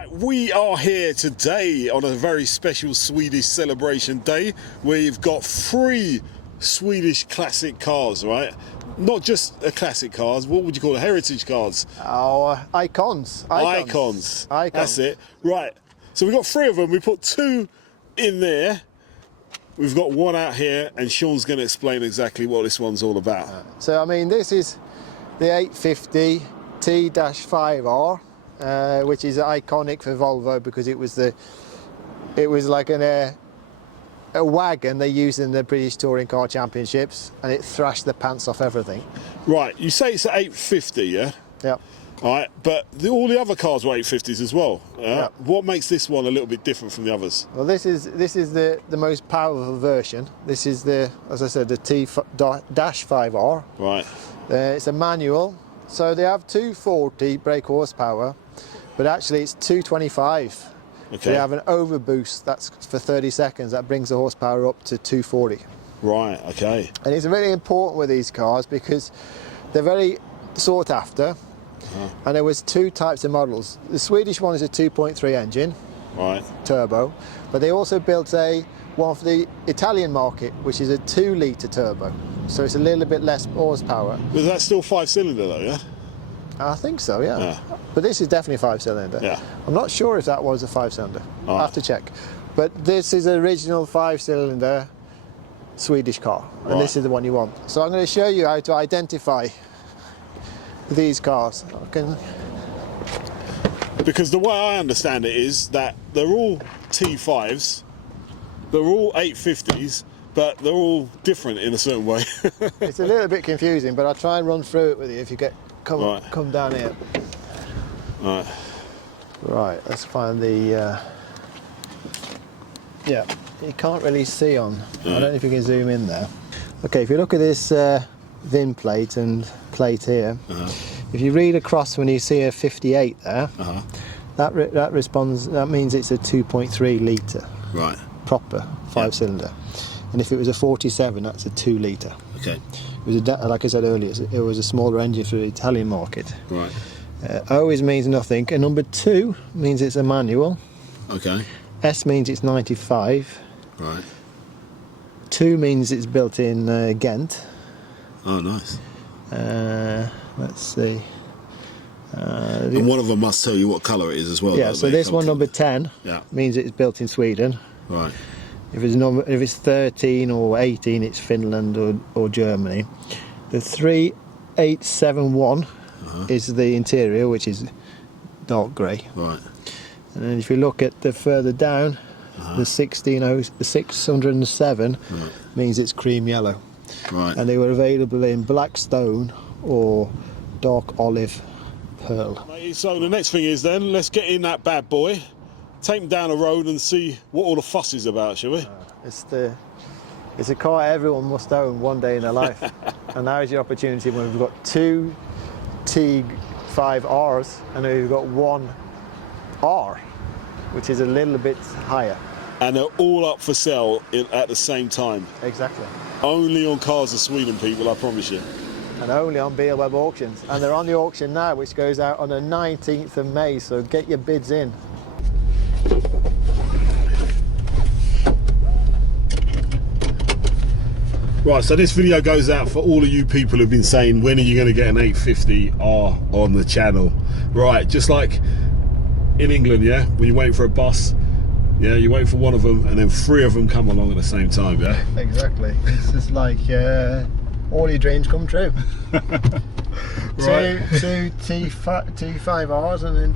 Right, we are here today on a very special Swedish celebration day. We've got 3 Swedish classic cars, right? Not just a classic cars, what would you call it? Heritage cars? Oh, icons. Icons. That's it. Right, so we've got 3 of them. We put 2 in there. We've got 1 out here, and Sean's going to explain exactly what this one's all about. So, I mean, this is the 850 T-5R. Which is iconic for Volvo because it was like a wagon they used in the British Touring Car Championships, and it thrashed the pants off everything. Right, you say it's an 850, yeah? Yeah. All right, but all the other cars were 850s as well. Yeah. What makes this one a little bit different from the others? Well, this is the most powerful version. This is as I said, the T-5R. Right. It's a manual, so they have 240 brake horsepower. But actually it's 225. Okay. They have an overboost that's for 30 seconds. That brings the horsepower up to 240. Right, okay. And it's really important with these cars because they're very sought after. And there was 2 types of models. The Swedish one is a 2.3 engine, right, turbo. But they also built one for the Italian market, which is a 2-litre turbo. So it's a little bit less horsepower. But that's still 5-cylinder though, yeah? I think so, yeah. But this is definitely 5-cylinder. Yeah. I'm not sure if that was a 5-cylinder. I'll have to check. But this is an original 5-cylinder Swedish car, and this is the one you want. So I'm going to show you how to identify these cars. Because the way I understand it is that they're all T5s, they're all 850s, but they're all different in a certain way. It's a little bit confusing, but I'll try and run through it with you if you come down here. Right, let's find the yeah, you can't really see on. I don't know if you can zoom in there. Okay, if you look at this VIN plate and plate here, if you read across when you see a 58 there, that means it's a 2.3 litre. Right. Proper 5-cylinder. And if it was a 47, that's a 2-litre. Okay. It was like I said earlier, it was a smaller engine for the Italian market. Right. O means nothing, and number 2 means it's a manual. Okay. S means it's 95. Right. 2 means it's built in Ghent. Oh, nice. Let's see. And one of them must tell you what colour it is as well. Yeah, so this one, number 10, means it's built in Sweden. Right. If it's 13 or 18, it's Finland or Germany. The 3871 is the interior, which is dark grey. Right. And then if you look at the further down, the 607 means it's cream yellow. Right. And they were available in black stone or dark olive pearl. So the next thing is then, let's get in that bad boy, take him down the road and see what all the fuss is about, shall we? It's a car everyone must own one day in their life. And now is your opportunity when we've got 2 T5Rs and we've got 1 R, which is a little bit higher. And they're all up for sale at the same time. Exactly. Only on Cars of Sweden, people, I promise you. And only on BL Web Auctions. And they're on the auction now, which goes out on the 19th of May, so get your bids in. Right, so this video goes out for all of you people who've been saying, when are you going to get an 850R on the channel? Right, just like in England, yeah, when you're waiting for a bus, yeah, you're waiting for one of them and then 3 of them come along at the same time, yeah? Exactly. It's just like all your dreams come true. Right. 2 T5Rs and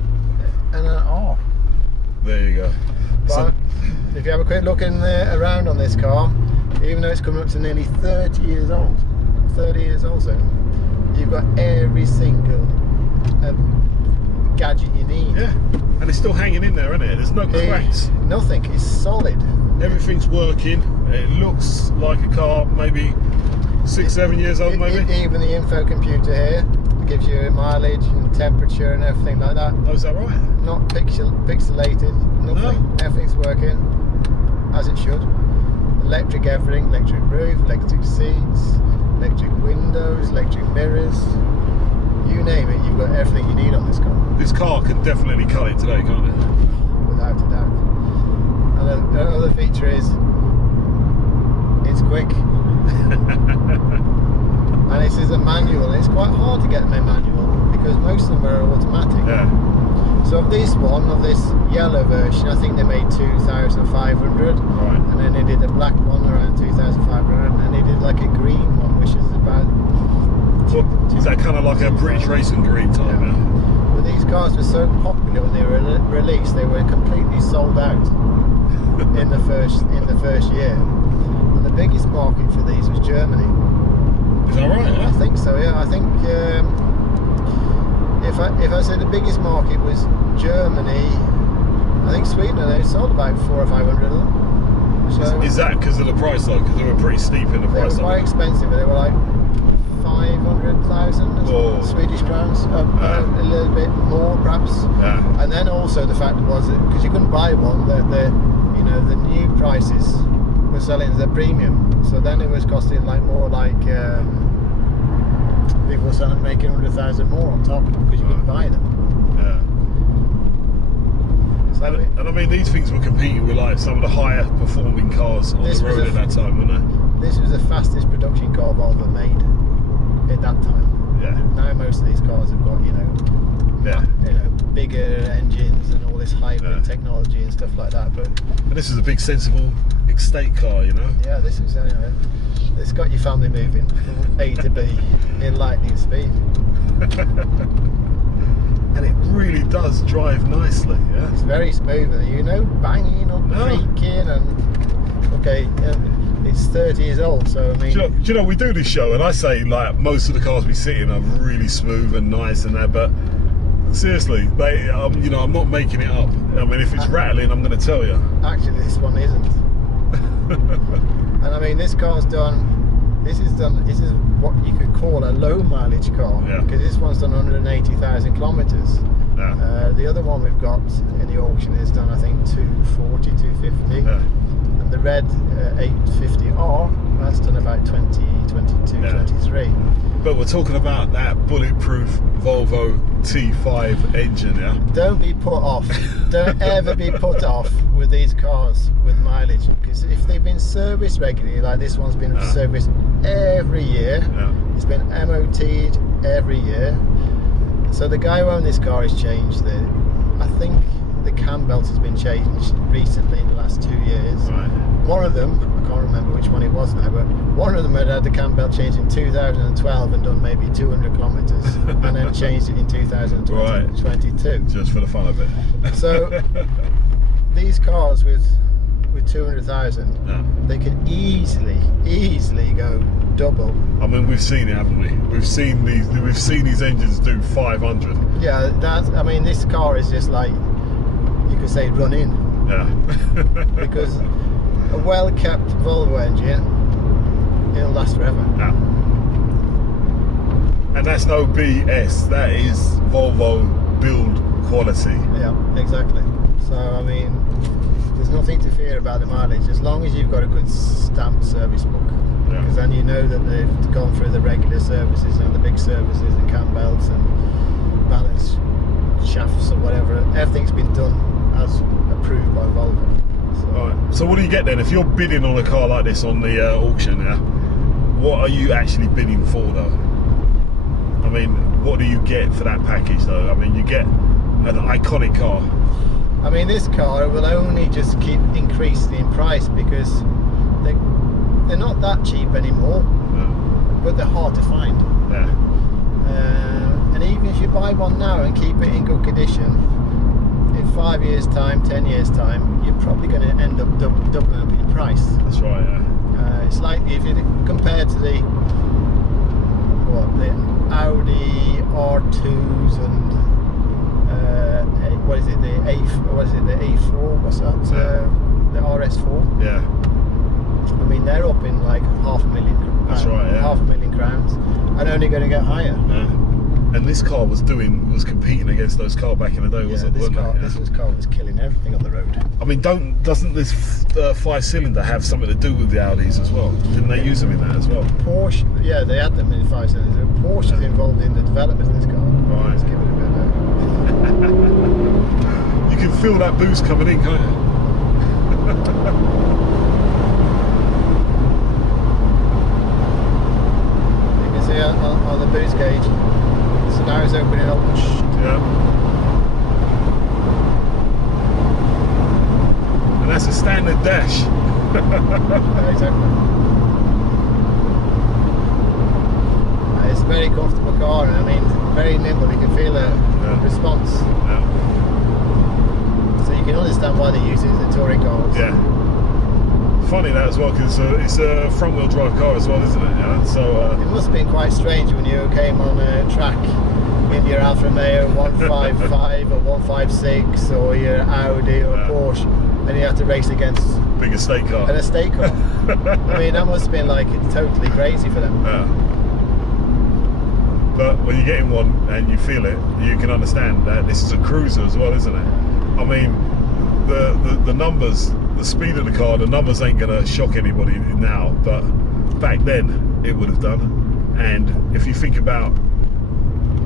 an R. There you go. But if you have a quick look around on this car, even though it's coming up to nearly 30 years old soon, you've got every single gadget you need. Yeah, and it's still hanging in there, isn't it? There's no cracks. Nothing, it's solid. Everything's working. It looks like a car maybe 6-7 years old, maybe. Even the info computer here gives you mileage and temperature and everything like that. Oh, is that right? Not pixelated, nothing. No. Everything's working as it should. Electric everything, electric roof, electric seats, electric windows, electric mirrors. You name it, you've got everything you need on this car. This car can definitely cut it today, can't it? Without a doubt. And the other feature is it's quick. And this is a manual. It's quite hard to get them in manual because most of them are automatic. Yeah. So of this yellow version, I think they made 2,500. Right. And then they did a black one around 2,500, and then they did like a green one, which is about. Is that kind of like a British racing green type? Yeah. But these cars were so popular when they were released; they were completely sold out in the first year. And the biggest market for these was Germany. Is that right? Yeah? I think so. Yeah, I think if I say the biggest market was Germany, I think Sweden. They sold about 400 or 500 of them. So is that because of the price though? Because they were pretty steep in the price. They were quite expensive. They were like 500,000 Swedish crowns, a little bit more perhaps. Yeah. And then also the fact was that because you couldn't buy one, the new prices were selling as a premium. So then it was costing more like people were selling making 100,000 more on top because you couldn't buy them. Yeah. So and I mean these things were competing with like some of the higher performing cars on the road at that time, weren't they? This was the fastest production car Volvo made at that time. Yeah. Now most of these cars have got bigger engines and all this hybrid technology and stuff like that. But this is a big sensible estate car, you know. Yeah, this is it's got your family moving from A to B in lightning speed. And it really does drive nicely. Yeah. It's very smooth, and banging or creaking and it's 30 years old, so I mean. Do you know, we do this show, and I say like most of the cars we sit in are really smooth and nice and that, but seriously, I'm not making it up. I mean, if it's rattling, I'm going to tell you. Actually, this one isn't. And I mean, this car's done. This is what you could call a low mileage car, because this one's done 180,000 kilometers. Yeah. The other one we've got in the auction is done, I think, 240, 250. Yeah. And the red 850R, that's done about 20, 22, 23. But we're talking about that bulletproof Volvo T5 engine, yeah? Don't be put off. Don't ever be put off with these cars with mileage, because if they've been serviced regularly, like this one's been serviced every year, it's been MOT'd every year. So the guy who owned this car has changed I think the cam belt has been changed recently in the last 2 years. Right. One of them, I can't remember which one it was now, but one of them had the cam belt changed in 2012 and done maybe 200 kilometres and then changed it in 2022. Just for the fun of it. So these cars with 200,000, they can easily go double. I mean, we've seen it, haven't we? We've seen these engines do 500. Yeah, I mean, this car is just like, you could say, run in. Yeah. Because a well-kept Volvo engine, it'll last forever. Yeah. And that's no BS. That is Volvo build quality. Yeah, exactly. So I mean, there's nothing to fear about the mileage as long as you've got a good stamped service book. Because then you know that they've gone through the regular services and the big services and cam belts and balance shafts or whatever. Everything's been done as approved by Volvo. So, right. So what do you get then? If you're bidding on a car like this on the auction, what are you actually bidding for though? I mean, what do you get for that package though? I mean, you get an iconic car. I mean, this car will only just keep increasing in price because they're not that cheap anymore, but they're hard to find. Yeah. And even if you buy one now and keep it in good condition, in 5 years' time, 10 years' time, you're probably going to end up doubling up your price. That's right. Yeah. It's like if you compare to the Audi R2s and the A4? What's that? The RS4. Yeah. I mean, they're up in like £500,000. That's right. Yeah. £500,000 crowns, and only going to get higher. Yeah. And this car was competing against those cars back in the day, wasn't it? This car was killing everything on the road. I mean, doesn't this 5-cylinder have something to do with the Audis as well? Didn't they use them in that as well? Porsche, yeah, they had them in 5-cylinders. Porsche's involved in the development of this car. Right. Let's give it a bit of You can feel that boost coming in, can't you? You can see on the boost gauge, so now it's opening up. Yeah. And that's a standard dash. Yeah, exactly. It's a very comfortable car, and I mean, very nimble. You can feel a response. Yeah. So you can understand why they use it as a touring car. Yeah. Funny that as well, because it's a front-wheel drive car as well, isn't it? Yeah. So it must have been quite strange when you came on a track in your Alfa Romeo 155 or 156 or your Audi or Porsche, and you had to race against big estate car. An estate car. I mean, that must have been like totally crazy for them. Yeah. But when you get in one and you feel it, you can understand that this is a cruiser as well, isn't it? I mean, the numbers, the speed of the car, the numbers ain't gonna shock anybody now, but back then it would have done. And if you think about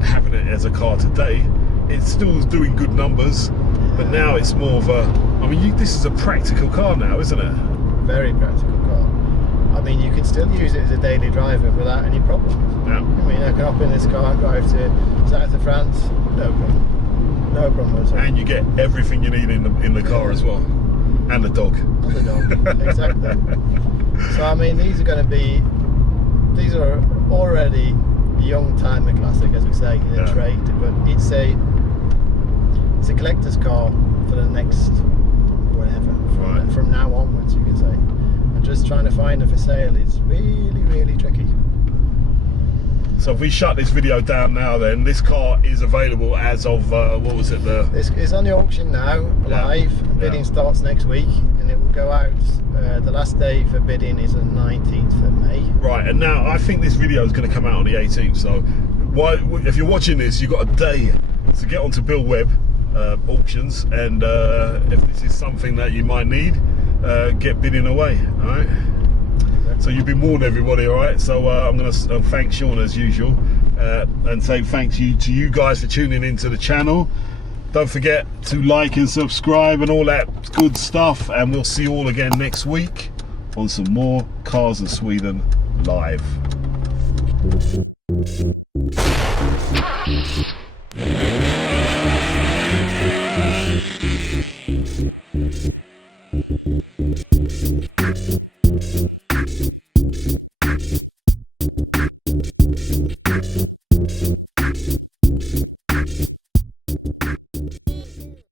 having it as a car today, it still is doing good numbers, but now it's more of a, I mean, this is a practical car now, isn't it? Very practical car. I mean, you can still use it as a daily driver without any problems. Yeah. I mean, I can hop in this car and drive to south of France, no problem. No problem at all. And you get everything you need in the car as well. And the dog. And the dog, exactly. So, I mean, these are already young timer classic, as we say in the trade, but it's a collector's car for the next whatever, from now onwards, you can say. And just trying to find them for sale is really, really tricky. So if we shut this video down now, then this car is available as of what was it? It's on the auction now, live. Bidding starts next week, and it will go out. The last day for bidding is the 19th of May. Right, and now I think this video is going to come out on the 18th. So, if you're watching this, you've got a day to get onto Bill Webb auctions, and if this is something that you might need, get bidding away. All right. So you've been warned, everybody, all right? So I'm going to thank Sean as usual and say thanks to you guys for tuning into the channel. Don't forget to like and subscribe and all that good stuff, and we'll see you all again next week on some more Cars of Sweden live.